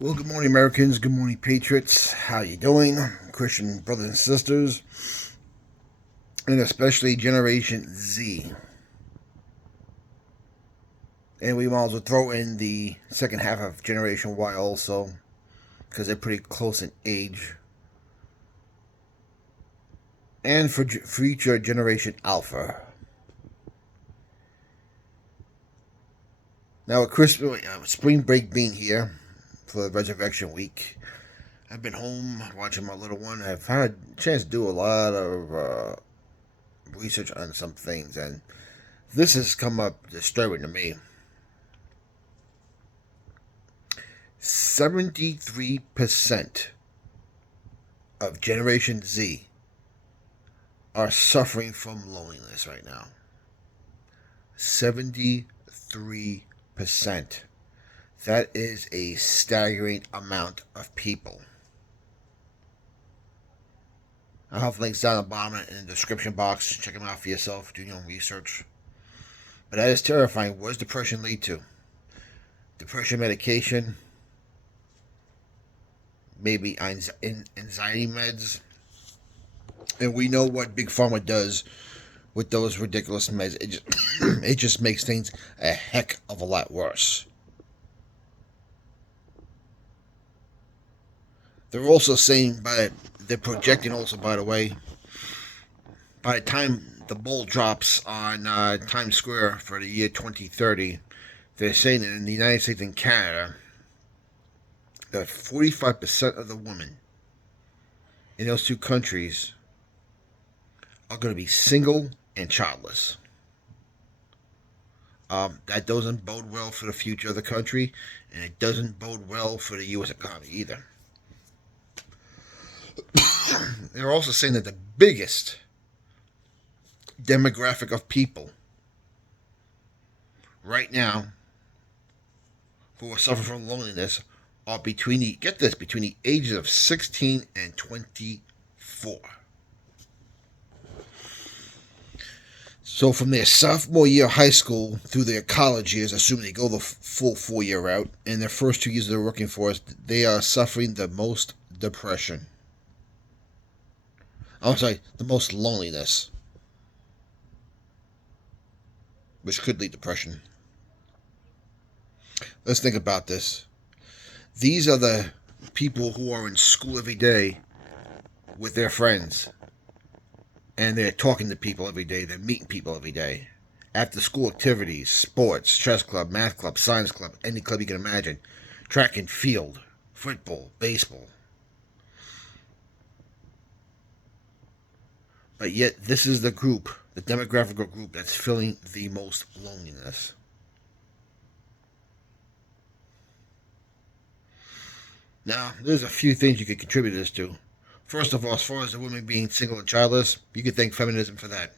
Well, good morning, Americans. Good morning, Patriots. How you doing, Christian brothers and sisters, and especially Generation Z. And we might as well throw in the second half of Generation Y also, because they're pretty close in age. And for future Generation Alpha. Now, with Christmas, spring break being here for the Resurrection Week, I've been home watching my little one. I've had a chance to do a lot of research on some things, and this has come up disturbing to me. 73% of Generation Z are suffering from loneliness right now. 73%. That is a staggering amount of people. I'll have links down the bottom in the description box. Check them out for yourself. Do your own research. But that is terrifying. What does depression lead to? Depression medication, maybe anxiety meds. And we know what Big Pharma does with those ridiculous meds. It just makes things a heck of a lot worse. They're also saying, they're projecting also, by the way, by the time the ball drops on Times Square for the year 2030, they're saying that in the United States and Canada, that 45% of the women in those two countries are going to be single and childless. That doesn't bode well for the future of the country, and it doesn't bode well for the U.S. economy either. They're also saying that the biggest demographic of people right now who are suffering from loneliness are between the ages of 16 and 24. So from their sophomore year of high school through their college years, assuming they go the full 4-year route, and their first 2 years they're working for us, they are suffering the most depression. I'm sorry, the most loneliness, which could lead to depression. Let's think about this. These are the people who are in school every day with their friends, and they're talking to people every day. They're meeting people every day. After school activities, sports, chess club, math club, science club, any club you can imagine, track and field, football, baseball. But yet, this is the group, the demographic group that's feeling the most loneliness. Now, there's a few things you could contribute this to. First of all, as far as the women being single and childless, you could thank feminism for that.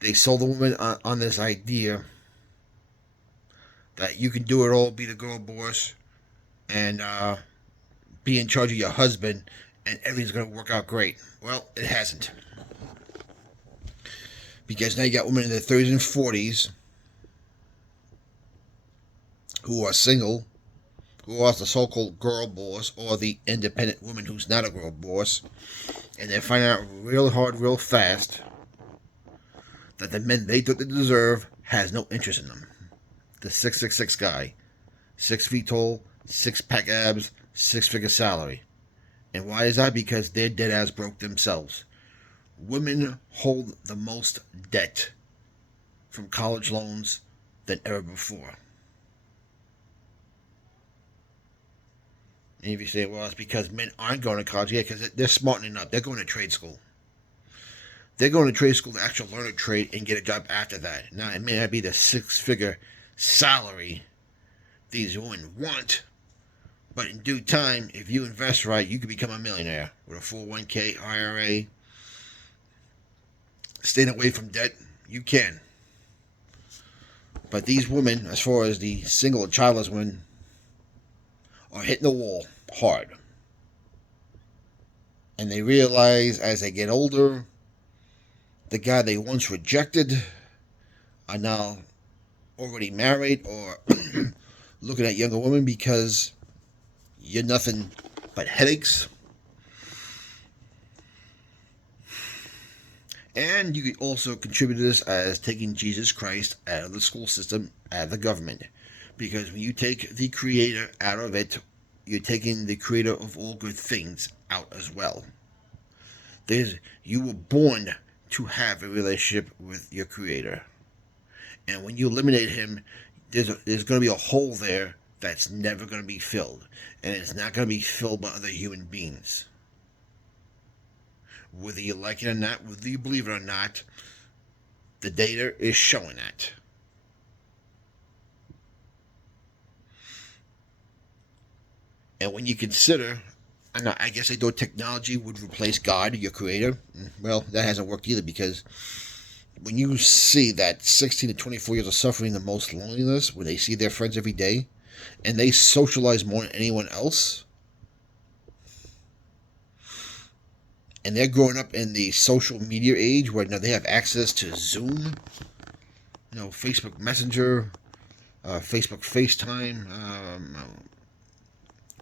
They sold the woman on this idea that you can do it all, be the girl boss, and be in charge of your husband, and everything's going to work out great. Well, it hasn't. Because now you got women in their 30s and 40s who are single, who are the so-called girl boss or the independent woman who's not a girl boss, and they're finding out real hard, real fast that the men they thought they deserve has no interest in them. The 666 guy, 6 feet tall, 6-pack abs, 6-figure salary. And why is that? Because they're dead ass broke themselves. Women hold the most debt from college loans than ever before. And if you say, well, it's because men aren't going to college, yeah, because they're smartening up. They're going to trade school. They're going to trade school to actually learn a trade and get a job after that. Now, it may not be the 6-figure salary these women want, but in due time, if you invest right, you can become a millionaire with a 401k, IRA. Staying away from debt, you can. But these women, as far as the single and childless women, are hitting the wall hard. And they realize as they get older, the guy they once rejected are now already married or looking at younger women because you're nothing but headaches. And you could also contribute to this as taking Jesus Christ out of the school system, out of the government. Because when you take the creator out of it, you're taking the creator of all good things out as well. You were born to have a relationship with your creator. And when you eliminate him, there's going to be a hole there that's never going to be filled. And it's not going to be filled by other human beings. Whether you like it or not, whether you believe it or not, the data is showing that. And when you consider, I guess I thought technology would replace God, your creator. Well, that hasn't worked either, because when you see that 16 to 24 years are suffering the most loneliness, when they see their friends every day, and they socialize more than anyone else, and they're growing up in the social media age where now they have access to Zoom, Facebook Messenger, Facebook FaceTime,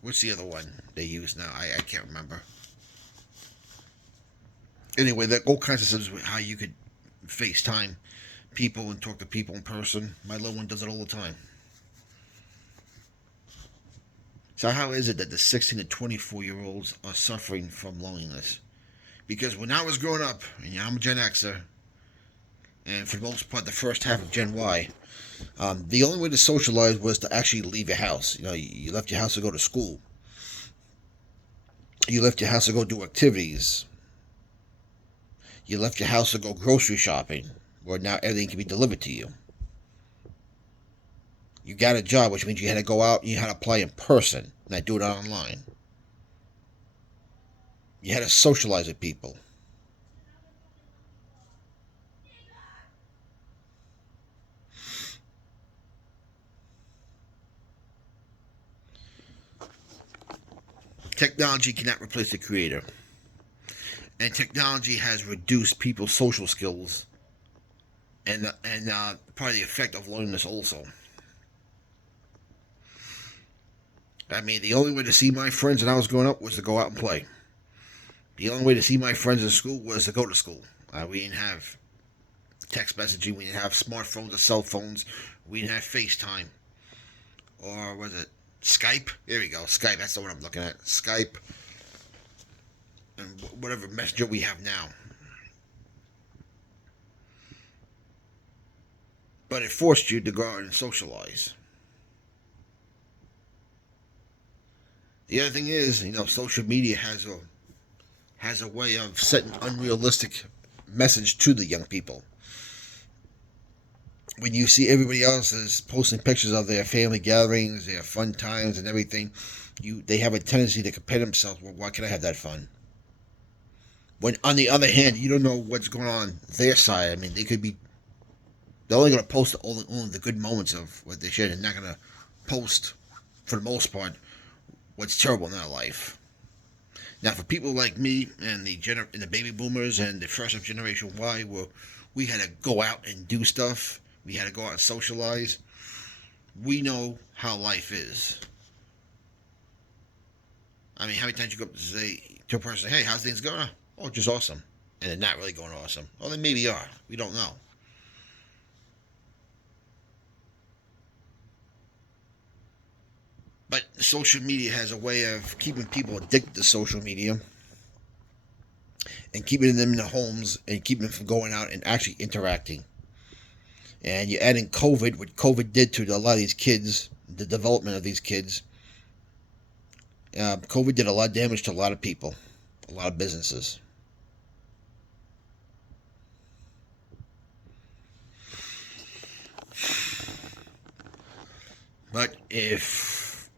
what's the other one they use now? I can't remember. Anyway, there are all kinds of systems how you could FaceTime people and talk to people in person. My little one does it all the time. So how is it that the 16 to 24-year-olds are suffering from loneliness? Because when I was growing up, and I'm a Gen Xer, and for the most part the first half of Gen Y, the only way to socialize was to actually leave your house. You left your house to go to school. You left your house to go do activities. You left your house to go grocery shopping, where now everything can be delivered to you. You got a job, which means you had to go out and you had to apply in person, not do it online. You had to socialize with people. Technology cannot replace the creator. And technology has reduced people's social skills and part of the effect of loneliness also. I mean, the only way to see my friends when I was growing up was to go out and play. The only way to see my friends in school was to go to school. We didn't have text messaging. We didn't have smartphones or cell phones. We didn't have FaceTime. Or was it Skype? There we go. Skype. That's the one I'm looking at. Skype. And whatever messenger we have now. But it forced you to go out and socialize. The other thing is, social media has a way of setting unrealistic message to the young people. When you see everybody else is posting pictures of their family gatherings, their fun times and everything, they have a tendency to compare themselves. Well, why can't I have that fun? When on the other hand, you don't know what's going on their side. I mean, they're only going to post only the good moments of what they shared, and not going to post, for the most part, what's terrible in their life. Now, for people like me and the baby boomers and the fresh up Generation Y, where we had to go out and do stuff, we had to go out and socialize, we know how life is. I mean, how many times you go up to say to a person, "Hey, how's things going?" "Oh, just awesome," and they're not really going awesome. Well, they maybe are. We don't know. But social media has a way of keeping people addicted to social media and keeping them in their homes and keeping them from going out and actually interacting. And you're adding COVID, what COVID did to a lot of these kids, the development of these kids. COVID did a lot of damage to a lot of people, a lot of businesses. But if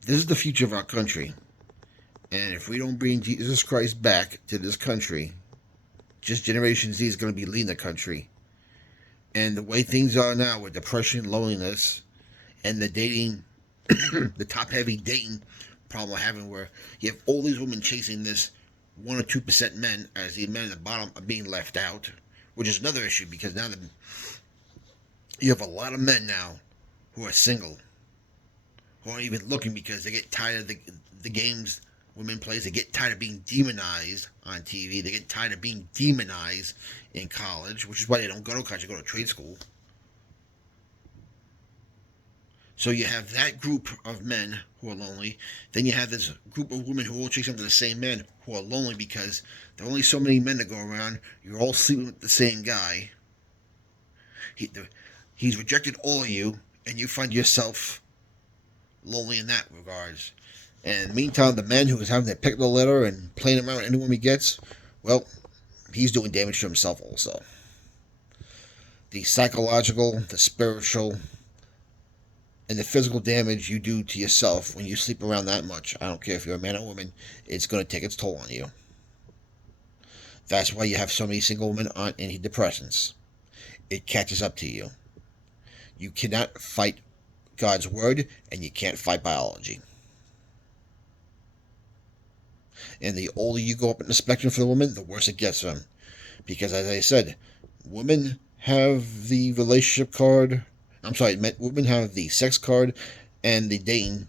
this is the future of our country, and if we don't bring Jesus Christ back to this country, just Generation Z is going to be leading the country. And the way things are now with depression, loneliness, and the dating, the top-heavy dating problem we're having, where you have all these women chasing this 1 or 2% men, as the men at the bottom are being left out, which is another issue, because now you have a lot of men now who are single. aren't even looking because they get tired of the games women plays. They get tired of being demonized on TV. They get tired of being demonized in college, which is why they don't go to college. They go to trade school. So you have that group of men who are lonely. Then you have this group of women who all chase after the same men who are lonely because there are only so many men that go around. You're all sleeping with the same guy. He's rejected all of you, and you find yourself lonely in that regards. And meantime, the man who is having to pick the litter and playing around with any woman he gets, well, he's doing damage to himself also. The psychological, the spiritual, and the physical damage you do to yourself when you sleep around that much, I don't care if you're a man or woman, it's going to take its toll on you. That's why you have so many single women on antidepressants. It catches up to you. You cannot fight God's word, and you can't fight biology. And the older you go up in the spectrum for the woman, the worse it gets for them. Because as I said, women have the relationship card. I'm sorry, women have the sex card and the dating,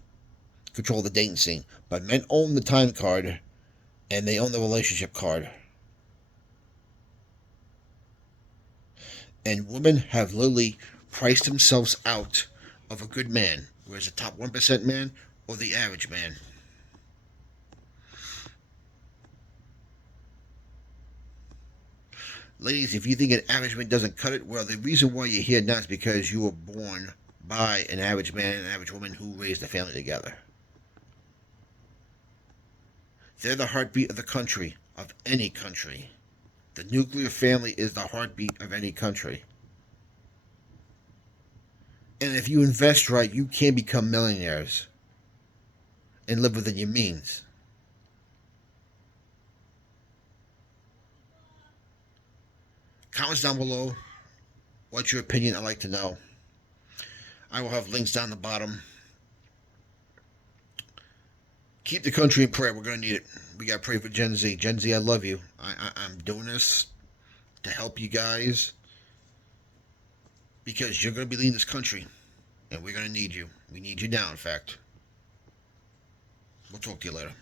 control the dating scene. But men own the time card and they own the relationship card. And women have literally priced themselves out of a good man, whereas the top 1% man or the average man. Ladies, if you think an average man doesn't cut it, well, the reason why you're here now is because you were born by an average man and an average woman who raised a family together. They're the heartbeat of the country, of any country. The nuclear family is the heartbeat of any country. And if you invest right, you can become millionaires and live within your means. Comments down below. What's your opinion? I'd like to know. I will have links down the bottom. Keep the country in prayer. We're going to need it. We got to pray for Gen Z. Gen Z, I love you. I'm doing this to help you guys because you're going to be leading this country and we're going to need you. We need you now, in fact. We'll talk to you later.